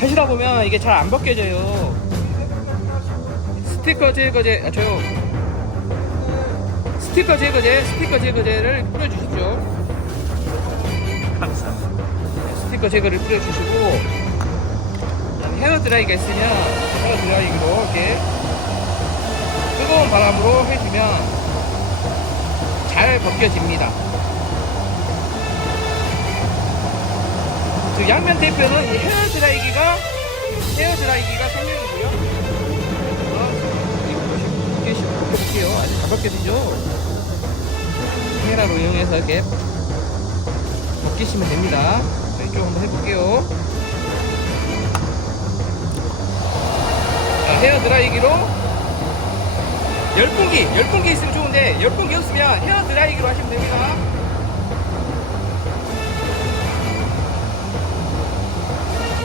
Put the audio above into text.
하시다 보면 이게 잘 안 벗겨져요. 스티커 제거제, 아, 저요. 스티커 제거제, 스티커 제거제를 뿌려주십시오. 감사합니다. 스티커 제거를 뿌려주시고, 헤어 드라이가 있으면 헤어 드라이기로 이렇게 뜨거운 바람으로 해주면 잘 벗겨집니다. 그 양면 대표는 이 헤어 드라이기가 헤어 드라이기가. 이렇게 벗겨볼게요. 아직 다 벗겨지죠? 카메라로 이용해서 이렇게 벗기시면 됩니다. 자, 이쪽 한번 해볼게요. 자, 헤어 드라이기로 열풍기, 열풍기 있으면 좋은데 열풍기 없으면 헤어 드라이기로 하시면 됩니다.